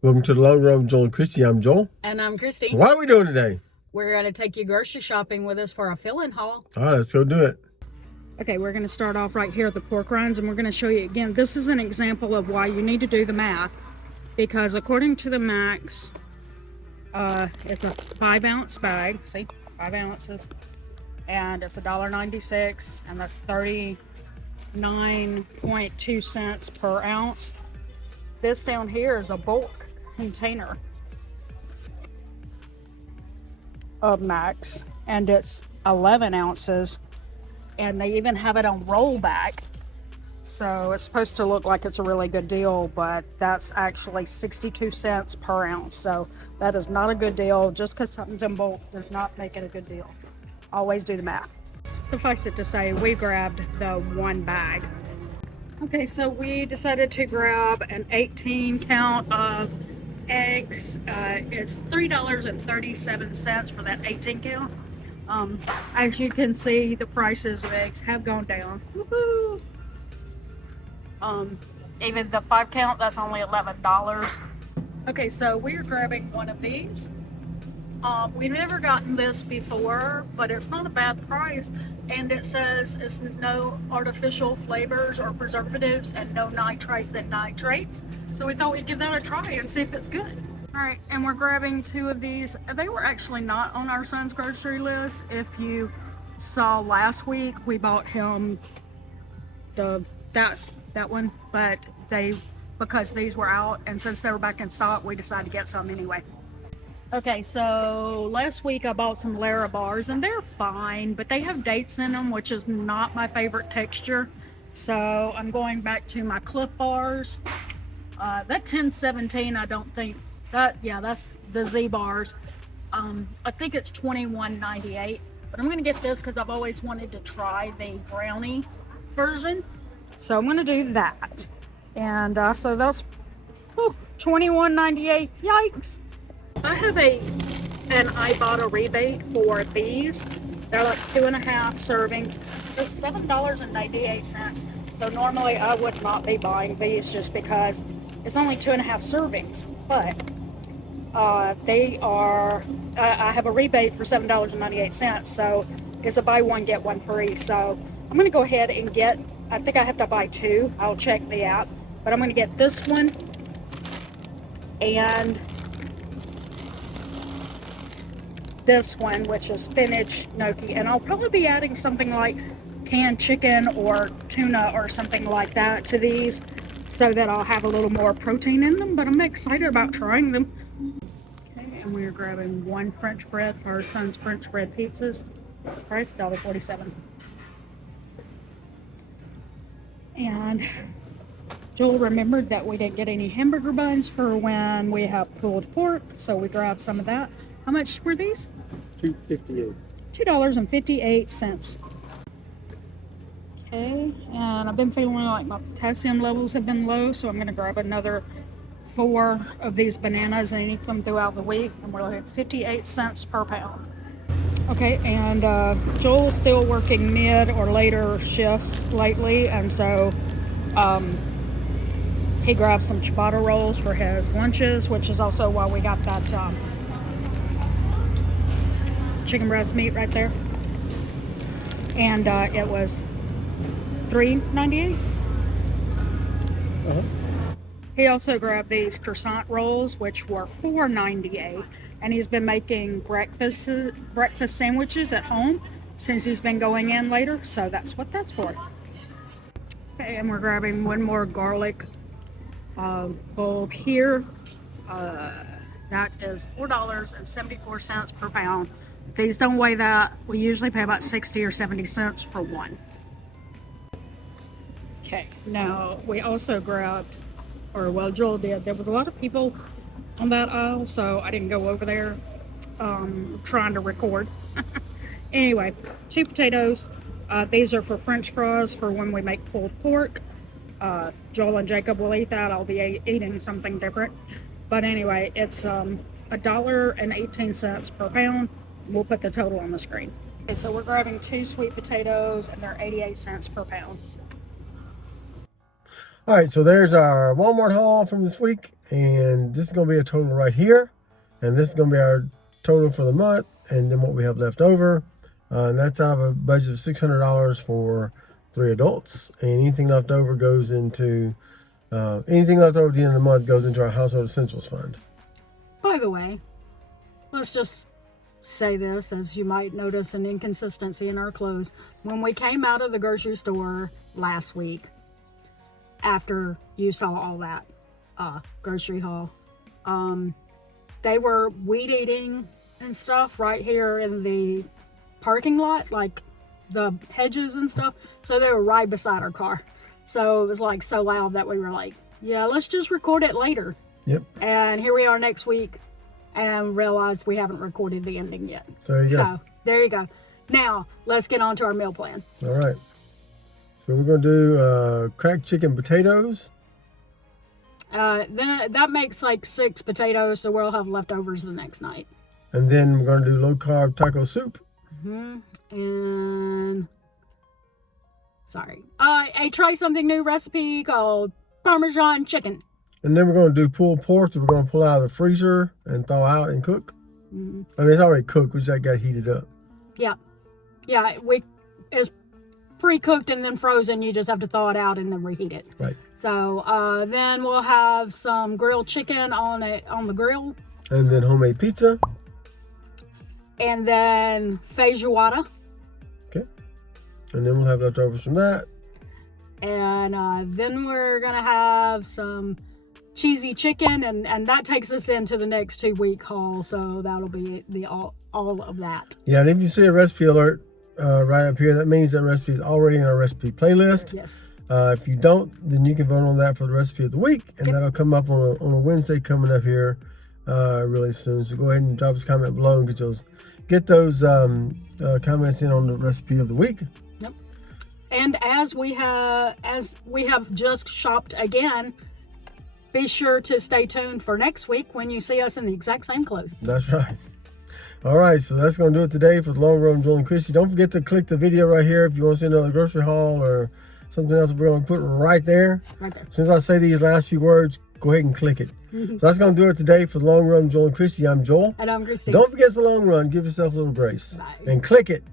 Welcome to the Long Run with Joel and Christy. I'm Joel. And I'm Christy. What are we doing today? We're going to take you grocery shopping with us for a fill-in haul. All right, let's go do it. Okay, we're going to start off right here at the pork rinds, and we're going to show you again. This is an example of why you need to do the math, because according to the Max, it's a 5-ounce bag. See, 5 ounces, and it's $1.96, and that's 39.2 cents per ounce. This down here is a bulk container of Max, and it's 11 ounces, and they even have it on rollback, so it's supposed to look like it's a really good deal, but that's actually 62 cents per ounce. So that is not a good deal. Just because something's in bulk does not make it a good deal. Always do the math. Suffice it to say, we grabbed the one bag. Okay, so we decided to grab an 18 count of eggs. It's $3.37 for that 18 count. As you can see, the prices of eggs have gone down. Woohoo! Even the 5 count, that's only $11. Okay, so we're grabbing one of these. We've never gotten this before, but it's not a bad price, and it says it's no artificial flavors or preservatives and no nitrates and nitrates. So we thought we'd give that a try and see if it's good. All right, and we're grabbing 2 of these. They were actually not on our son's grocery list. If you saw last week, we bought him that one, but because these were out, and since they were back in stock, we decided to get some anyway. Okay, so last week I bought some Larabars, and they're fine, but they have dates in them, which is not my favorite texture. So I'm going back to my Cliff Bars. That 1017, I don't think that's the Z bars. I think it's $21.98, but I'm gonna get this because I've always wanted to try the brownie version. So I'm gonna do that, and so that's $21.98. Yikes! I have an Ibotta rebate for these. They're like 2.5 servings. They're $7.98. So normally I would not be buying these just because it's only 2.5 servings. But they are. I have a rebate for $7.98. So it's a buy one get one free. So I'm gonna go ahead and get. I think I have to buy 2. I'll check the app, but I'm gonna get this one and this one, which is spinach gnocchi, and I'll probably be adding something like canned chicken or tuna or something like that to these so that I'll have a little more protein in them, but I'm excited about trying them. Okay, and we're grabbing 1 French bread for our son's French bread pizzas. Price $1.47. And Joel remembered that we didn't get any hamburger buns for when we have pulled pork, so we grabbed some of that. How much were these? $2.58. $2.58. Okay, and I've been feeling like my potassium levels have been low, so I'm going to grab another 4 of these bananas and eat them throughout the week, and we're looking at 58 cents per pound. Okay, and Joel's still working mid or later shifts lately, and so he grabbed some ciabatta rolls for his lunches, which is also why we got that chicken breast meat right there, and it was $3.98. He also grabbed these croissant rolls, which were $4.98, and he's been making breakfast sandwiches at home since he's been going in later, so that's what that's for. Okay, and we're grabbing 1 more garlic bulb here. That is $4.74 per pound. These don't weigh that. We usually pay about 60 or 70 cents for one. Okay, now we also grabbed, or well, Joel did. There was a lot of people on that aisle, so I didn't go over there trying to record. Anyway, 2 potatoes. These are for French fries for when we make pulled pork. Joel and Jacob will eat that. I'll be eating something different. But anyway, it's $1.18 per pound. We'll put the total on the screen. Okay, so we're grabbing 2 sweet potatoes, and they're 88 cents per pound. All right, so there's our Walmart haul from this week. And this is going to be a total right here. And this is going to be our total for the month. And then what we have left over. And that's out of a budget of $600 for 3 adults. And anything left over goes into, anything left over at the end of the month goes into our Household Essentials Fund. By the way, let's just say this, as you might notice an inconsistency in our clothes. When we came out of the grocery store last week, after you saw all that grocery haul, they were weed eating and stuff right here in the parking lot, like the hedges and stuff. So they were right beside our car. So it was like so loud that we were like, yeah, let's just record it later. Yep. And here we are next week and realized we haven't recorded the ending yet. There you go. So there you go. Now let's get on to our meal plan. All right. So we're going to do cracked chicken potatoes. Then that makes like 6 potatoes, so we'll have leftovers the next night. And then we're going to do low carb taco soup. And sorry, try something new recipe called Parmesan chicken. And then we're going to do pulled pork that we're going to pull out of the freezer and thaw out and cook. I mean, it's already cooked. We just got to heat it up. Yeah, it's pre-cooked and then frozen. You just have to thaw it out and then reheat it. Right. So then we'll have some grilled chicken on the grill. And then homemade pizza. And then feijoada. Okay. And then we'll have leftovers from that. And then we're going to have some cheesy chicken. And that takes us into the next 2-week haul. So that'll be all of that. Yeah, and if you see a recipe alert right up here, that means that recipe is already in our recipe playlist. Yes. If you don't, then you can vote on that for the recipe of the week. And that'll come up on a Wednesday coming up here really soon. So go ahead and drop us a comment below and get those comments in on the recipe of the week. Yep. And as we have just shopped again, be sure to stay tuned for next week when you see us in the exact same clothes. That's right. All right, so that's going to do it today for the Long Road with Joel and Christy. Don't forget to click the video right here if you want to see another grocery haul or something else. We're going to put right there. Right there. As soon as I say these last few words, go ahead and click it. So that's going to do it today for the Long Run with Joel and Christy. I'm Joel. And I'm Christy. Don't forget the long run. Give yourself a little grace. Bye. And click it.